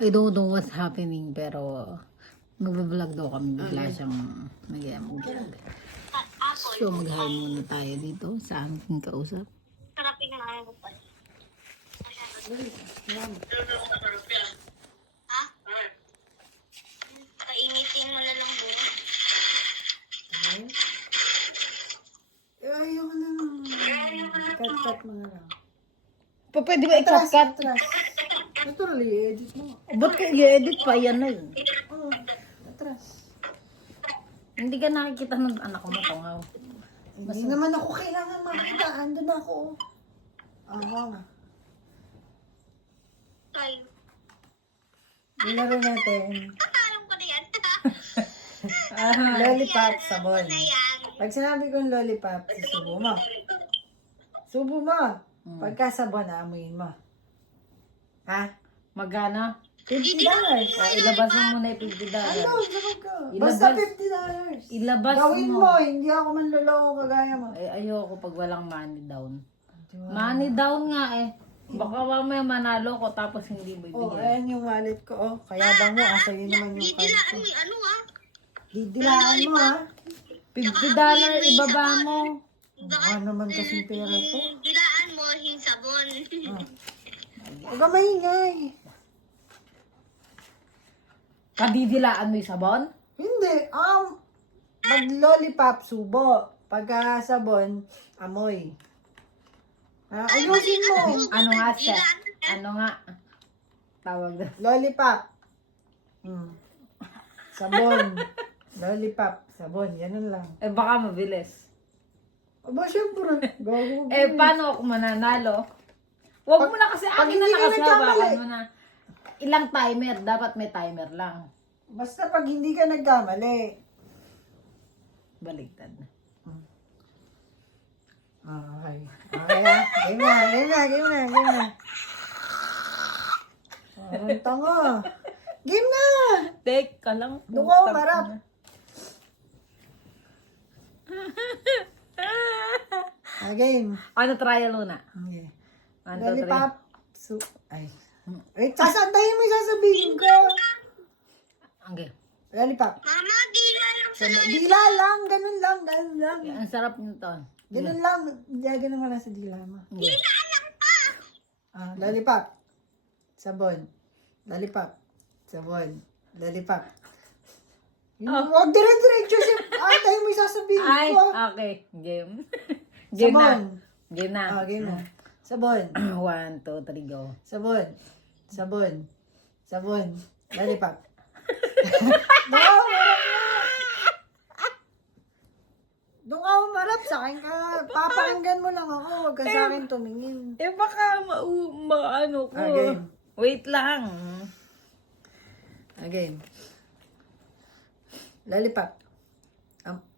I don't know what's happening, pero magbablog daw kami. Bigla siyang nag-vlog. So, mag-hi muna tayo dito sa aking kausap. Sarapin na ayaw ko pa. Ha? Kainitin mo na lang buo. Ayoko na lang. Cut mo na lang. Pwede ba i-cut-cut? Atras. Naturally, i-edit mo. Ba't ka i-edit pa? Yan na yun. Oh, atras. Hindi ka nakikita ng anak mo tungaw. Hindi naman ako kailangan makita. Andun ako. Nga. Tayo. Nilaro natin. Alam ko na yan. Lollipop, sabon. Na yan. Pag sinabi kong lollipop, susubo mo. Subo mo. Pagka sabon, amuyin mo. Ha? Magana? $50. Ilabas mo muna yung $50. Ano? Sabag ka. Ilabas. Basta $50. Ilabas Gawin mo. mo. Hindi ako manloloko kagaya mo. Ay, ayoko pag walang money down. Money down nga eh. Baka mamaya manalo ko tapos hindi mo Oh, ibigay. ayan yung wallet ko. Oh, kaya ba mo? Asa yun naman yung card Didilaan ko. mo yung ano ah. Didilaan mo ha. $50 ibaba mo. Baka naman kasing pera to. Dilaan mo yung sabon. Huwag ka maingay. Kadidilaan mo yung sabon? Hindi. Pag lollipop, subo. Pagka sabon, amoy. Ayusin mo. Ano nga siya? Ano nga? Tawag na. Lollipop. Sabon. Lollipop. Sabon. Ganun lang. Eh baka mabilis. Aba, syempre. Gago. Eh paano ako mananalo? Huwag mo na kasi pag akin na hindi ka nakasabakan nagkamali. mo na. Ilang timer? Dapat may timer lang. Basta pag hindi ka nagkamali. Baligtad. Okay. Okay ha? Game na. Parang tanga. Game na! Teka lang. Doon ka umarap. Game. Ano trial muna? Okay. 1, 2, 3. Lollipop. Ay. Wait, sasantayin mo yung sasabihin ko. Okay. Lollipop. Mama, dila lang sa Dila lang, ganun lang. Ang sarap nito. Ganun lang. Ganun mo lang sa dila mo. Dilaan lang pa. Lollipop. Sabon. Lollipop. Sabon. Lollipop. Huwag dire-diretso siya. Tayo mo yung sasabihin Ay, ko. okay. Game. Game na. Sabon. Game na. Game na. Sabon. 1, 2, 3, go. Sabon. Lollipop. Doon ka umarap sa akin ka. Papakinggan mo lang ako. Huwag ka sa akin tumingin. Eh baka maano ko. Game. Wait lang. Game. Lollipop.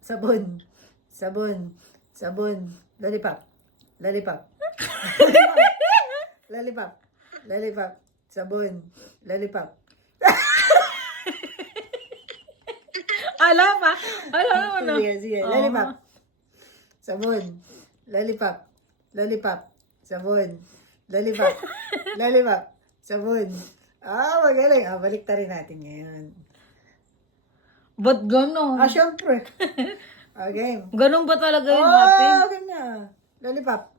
Sabon. Lollipop. Sabon. Lollipop. Ala pa. Ala naman na. Sige. Lollipop. Sabon. Lollipop. Sabon. Lollipop. Sabon. Magaling. Balik ta rin natin ngayon. Ba't gano'n? Syempre. Game. Ganun ba talaga yun, ate? Ganyan. Lollipop.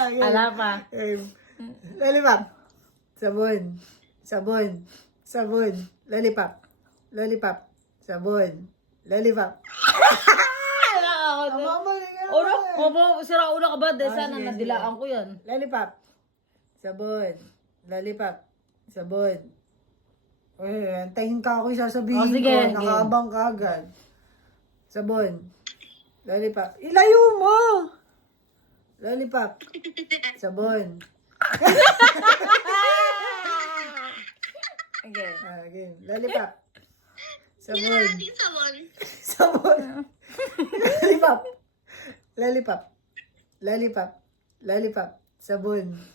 Ala pa. Lollipop. Sabon. Lollipop. Sabon. Lollipop. Ala ako. Sira ulo ka ba? Dahil sana sige, nadilaan ko yan. Lollipop. Sabon. Antayin ka ako yung sasabihin Sige, ko. Nakaabang ka agad. Sabon. Lollipop. Ilayo mo! Lollipop. Sabon. Okay. Game. Lollipop. Sabon. Dilaan din sabon. Sabon. Lollipop.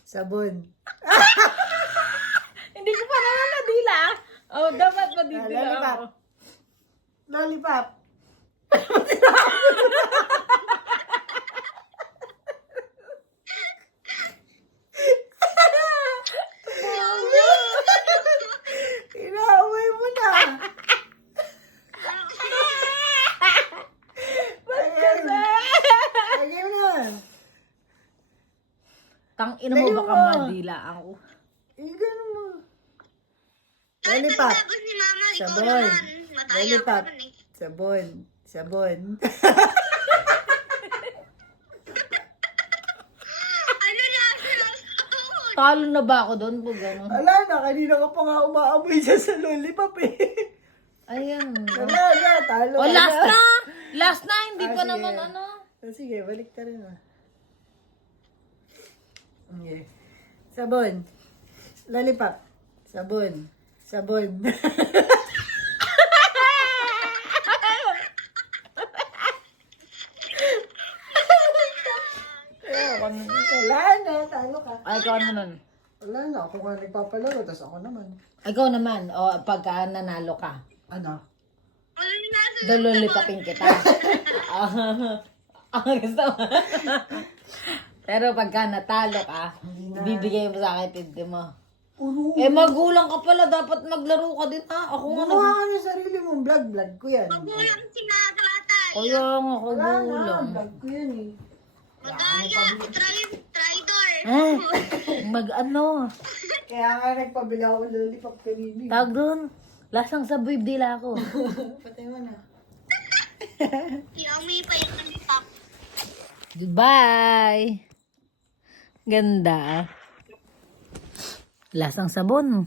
Sabon. Hindi ko pa naman nadila. Oh, dapat madidila Lollipop. ako. Lollipop. ina mo, Dali baka mo. madila ako. Ganun mo. Kahit Lollipop. pagkatapos ni Mama, ikaw Sabon. naman. Mataya ko Lollipop. naman eh. Sabon. Sabon. Ano na ang sabon? Talo na ba ako doon po gano'n? Ala na, kanina ka pa nga umaamoy dyan sa lollipop eh. Ayan. Wala na, talo Oh, ka last na. na! Last na, hindi Ah, pa sige. naman ano. Sige, balik ka rin ah. Okay. Sabon. Lollipop. Sabon. Sabon. Wala na, talo ka. Ay, ikaw naman. Wala na, ako nga nagpapalaro, tapos ako naman. Ikaw naman, o pagka nanalo ka, Ano? Ano na ang lululipapin kita. Ang gusto mo. Pero pagka natalo ka, bibigay mo sa akin 50 mo. Puro. Eh, magulang ka pala. Dapat maglaro ka din, ha? Ako nga Gumawa ka ng sarili mong vlog. Vlog ko yan. Magulang sinagatan. Kaya nga, Wala na, kagulang. vlog ko yan eh. Madaya. Tridor. Eh, mag-ano. Kaya nga nagpabila ako ng lollipop kanina. Tawag doon. Lasang sa buib dila ako. Patay mo na. Yummy pa yung lollipop. Goodbye. Ganda. Lasang sabon.